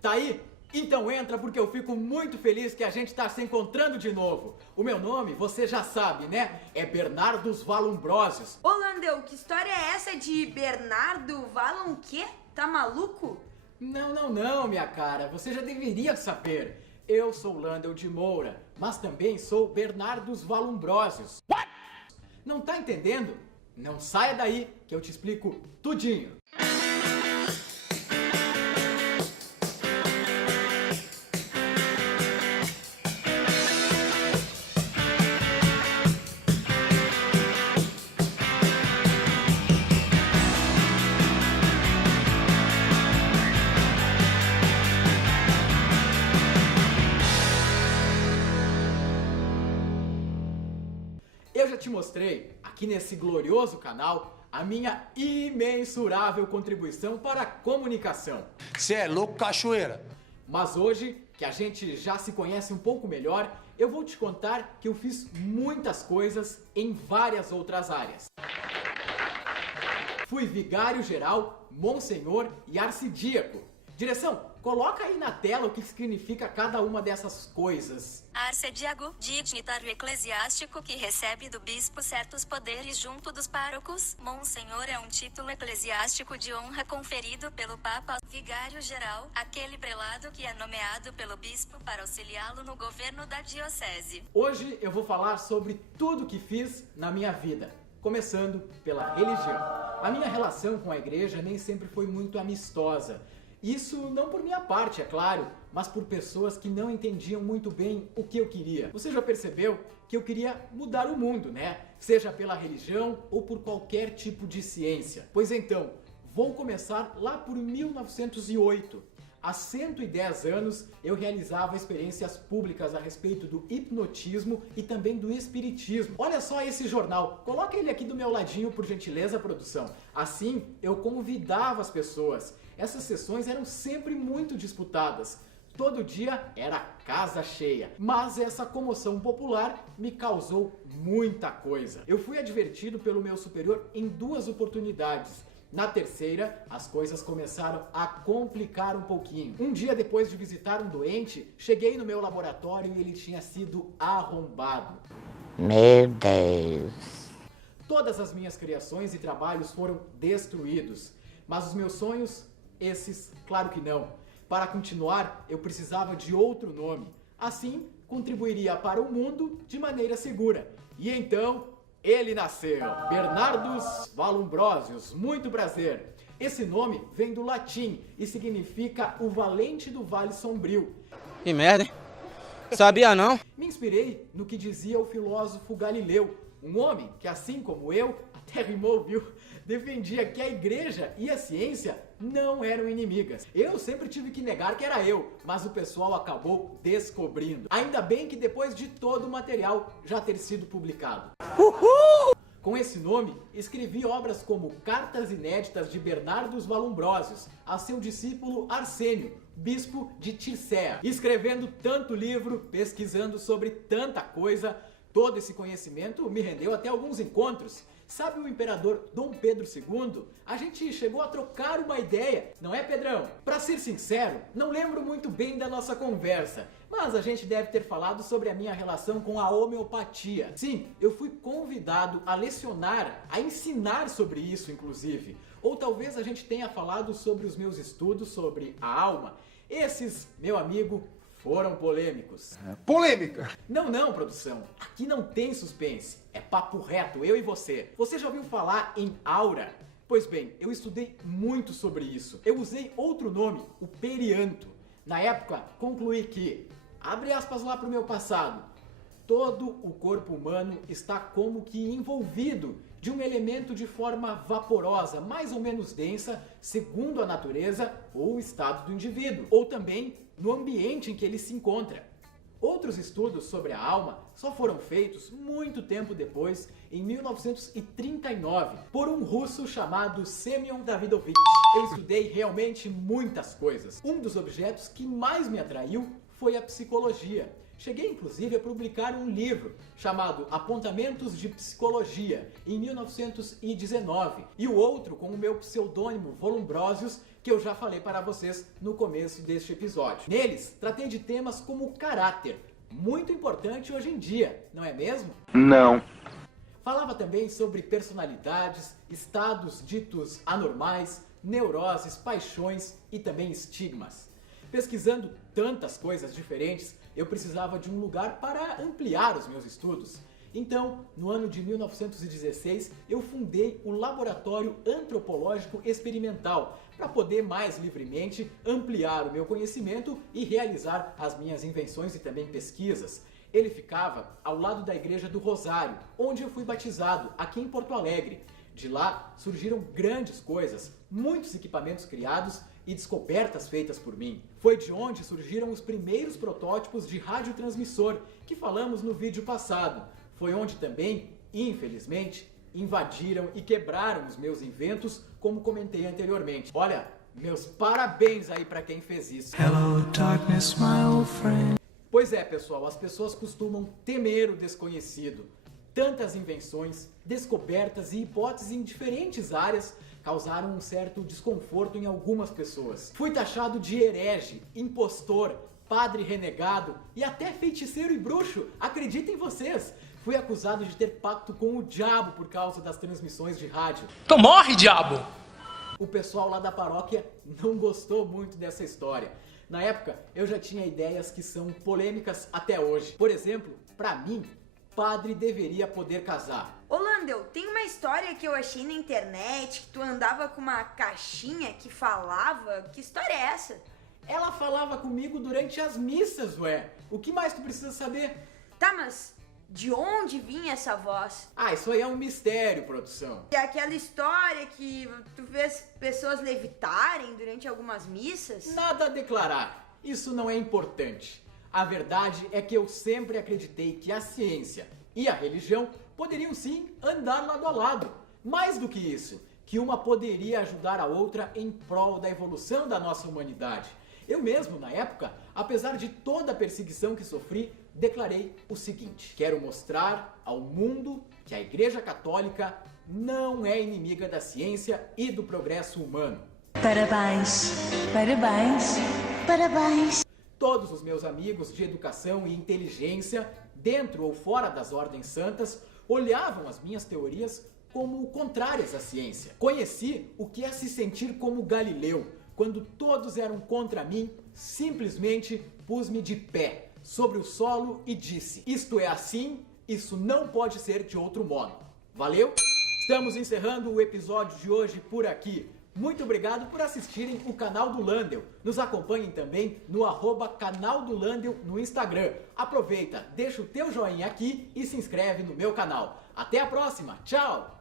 Tá aí? Então entra porque eu fico muito feliz que a gente tá se encontrando de novo. O meu nome, você já sabe, né? É Bernardos Valumbrosius. Ô Landel, que história é essa de Bernardo Valum quê? Tá maluco? Não, minha cara. Você já deveria saber. Eu sou Landel de Moura, mas também sou Bernardos Valumbrosius. What? Não tá entendendo? Não saia daí que eu te explico tudinho. Eu já te mostrei, aqui nesse glorioso canal, a minha imensurável contribuição para a comunicação. Cê é louco, cachoeira? Mas hoje, que a gente já se conhece um pouco melhor, eu vou te contar que eu fiz muitas coisas em várias outras áreas. Fui vigário geral, monsenhor e arcidíaco. Direção, coloca aí na tela o que significa cada uma dessas coisas. Arcediago, dignitário eclesiástico que recebe do bispo certos poderes junto dos párocos. Monsenhor é um título eclesiástico de honra conferido pelo Papa. Vigário geral, aquele prelado que é nomeado pelo bispo para auxiliá-lo no governo da diocese. Hoje eu vou falar sobre tudo que fiz na minha vida, começando pela religião. A minha relação com a igreja nem sempre foi muito amistosa. Isso não por minha parte, é claro, mas por pessoas que não entendiam muito bem o que eu queria. Você já percebeu que eu queria mudar o mundo, né? Seja pela religião ou por qualquer tipo de ciência. Pois então, vou começar lá por 1908. Há 110 anos eu realizava experiências públicas a respeito do hipnotismo e também do espiritismo. Olha só esse jornal, coloca ele aqui do meu ladinho por gentileza, produção. Assim eu convidava as pessoas. Essas sessões eram sempre muito disputadas. Todo dia era casa cheia. Mas essa comoção popular me causou muita coisa. Eu fui advertido pelo meu superior em 2 oportunidades. Na terceira, as coisas começaram a complicar um pouquinho. Um dia depois de visitar um doente, cheguei no meu laboratório e ele tinha sido arrombado. Meu Deus! Todas as minhas criações e trabalhos foram destruídos. Mas os meus sonhos, esses, claro que não. Para continuar, eu precisava de outro nome. Assim, contribuiria para o mundo de maneira segura. E então, ele nasceu. Bernardos Valumbrosius, muito prazer. Esse nome vem do latim e significa o valente do Vale Sombrio. Que merda, hein? Sabia não? Me inspirei no que dizia o filósofo Galileu, um homem que, assim como eu, até rimou, viu? Defendia que a igreja e a ciência não eram inimigas. Eu sempre tive que negar que era eu, mas o pessoal acabou descobrindo. Ainda bem que depois de todo o material já ter sido publicado. Uhul! Com esse nome, escrevi obras como Cartas Inéditas de Bernardos Valumbrosius a seu discípulo Arsênio, bispo de Tircea. Escrevendo tanto livro, pesquisando sobre tanta coisa, todo esse conhecimento me rendeu até alguns encontros. Sabe o imperador Dom Pedro II? A gente chegou a trocar uma ideia, não é, Pedrão? Pra ser sincero, não lembro muito bem da nossa conversa, mas a gente deve ter falado sobre a minha relação com a homeopatia. Sim, eu fui convidado a lecionar, a ensinar sobre isso, inclusive. Ou talvez a gente tenha falado sobre os meus estudos sobre a alma. Esses, meu amigo, foram polêmicos. Polêmica! Não, produção. Aqui não tem suspense. É papo reto, eu e você. Você já ouviu falar em aura? Pois bem, eu estudei muito sobre isso. Eu usei outro nome, o perianto. Na época, concluí que, abre aspas lá pro meu passado, todo o corpo humano está como que envolvido de um elemento de forma vaporosa, mais ou menos densa, segundo a natureza ou o estado do indivíduo, ou também no ambiente em que ele se encontra. Outros estudos sobre a alma só foram feitos muito tempo depois, em 1939, por um russo chamado Semyon Davidovich. Eu estudei realmente muitas coisas. Um dos objetos que mais me atraiu foi a psicologia. Cheguei inclusive a publicar um livro chamado Apontamentos de Psicologia, em 1919, e o outro com o meu pseudônimo Volumbrosius, que eu já falei para vocês no começo deste episódio. Neles, tratei de temas como caráter, muito importante hoje em dia, não é mesmo? Não. Falava também sobre personalidades, estados ditos anormais, neuroses, paixões e também estigmas. Pesquisando tantas coisas diferentes, eu precisava de um lugar para ampliar os meus estudos. Então, no ano de 1916, eu fundei o Laboratório Antropológico Experimental para poder mais livremente ampliar o meu conhecimento e realizar as minhas invenções e também pesquisas. Ele ficava ao lado da Igreja do Rosário, onde eu fui batizado, aqui em Porto Alegre. De lá surgiram grandes coisas, muitos equipamentos criados e descobertas feitas por mim. Foi de onde surgiram os primeiros protótipos de radiotransmissor, que falamos no vídeo passado. Foi onde também, infelizmente, invadiram e quebraram os meus inventos, como comentei anteriormente. Olha, meus parabéns aí para quem fez isso. Hello, darkness, my old friend. Pois é, pessoal, as pessoas costumam temer o desconhecido. Tantas invenções, descobertas e hipóteses em diferentes áreas causaram um certo desconforto em algumas pessoas. Fui taxado de herege, impostor, padre renegado e até feiticeiro e bruxo, acreditem vocês! Fui acusado de ter pacto com o diabo por causa das transmissões de rádio. Então morre, diabo! O pessoal lá da paróquia não gostou muito dessa história. Na época, eu já tinha ideias que são polêmicas até hoje. Por exemplo, pra mim, padre deveria poder casar. Ô Landel, tem uma história que eu achei na internet, que tu andava com uma caixinha que falava. Que história é essa? Ela falava comigo durante as missas, ué. O que mais tu precisa saber? Tá, mas de onde vinha essa voz? Ah, isso aí é um mistério, produção. E aquela história que tu vês pessoas levitarem durante algumas missas? Nada a declarar. Isso não é importante. A verdade é que eu sempre acreditei que a ciência e a religião poderiam sim andar lado a lado. Mais do que isso, que uma poderia ajudar a outra em prol da evolução da nossa humanidade. Eu mesmo, na época, apesar de toda a perseguição que sofri, declarei o seguinte: quero mostrar ao mundo que a Igreja Católica não é inimiga da ciência e do progresso humano. Parabéns, parabéns, parabéns. Todos os meus amigos de educação e inteligência, dentro ou fora das ordens santas, olhavam as minhas teorias como contrárias à ciência. Conheci o que é se sentir como Galileu. Quando todos eram contra mim, simplesmente pus-me de pé sobre o solo e disse: isto é assim, isso não pode ser de outro modo. Valeu? Estamos encerrando o episódio de hoje por aqui. Muito obrigado por assistirem o canal do Landel. Nos acompanhem também no @canal do Landel no Instagram. Aproveita, deixa o teu joinha aqui e se inscreve no meu canal. Até a próxima, tchau!